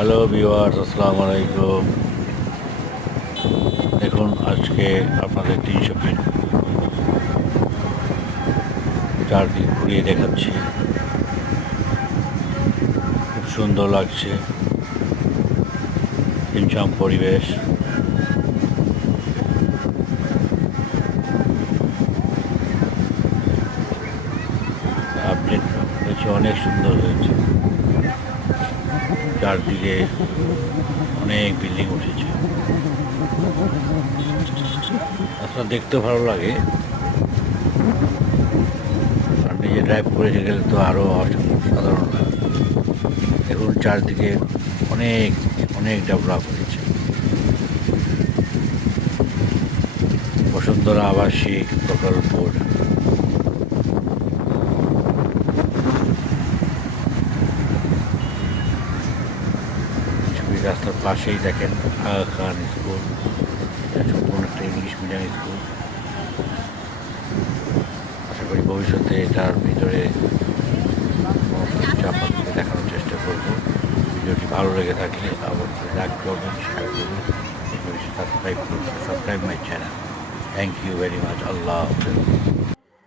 Hello viewers, আসসালামু আলাইকুম। দেখুন, আজকে আপনাদের 300 ফিট চারদিক ঘুরিয়ে দেখাচ্ছি। খুব সুন্দর লাগছে, ছিমছাম পরিবেশ। আপডেট হয়েছে, অনেক সুন্দর হয়েছে। চারদিকে অনেক বিল্ডিং উঠেছে। রাস্তা দেখতে ভালো লাগে, আর নিজে ড্রাইভ করে গেলে তো আরও অসাধারণ লাগে। দেখুন, চারদিকে অনেক অনেক ডেভেলপ হয়েছে। বসুন্ধরা আবাসিক প্রকল্প, ছবি রাস্তার পাশেই দেখেন আগা খান স্কুল, সম্পূর্ণ একটা ইংলিশ মিডিয়াম স্কুল। আশা করি ভবিষ্যতে এটার ভিতরে আপনাদেরকে দেখানোর চেষ্টা করব। ভিডিওটি ভালো লেগে থাকলে অবশ্যই লাইক করবেন, শেয়ার করবেন, সাবস্ক্রাইব করবেন, subscribe my channel. Thank you very much. আল্লাহ হাফেজ।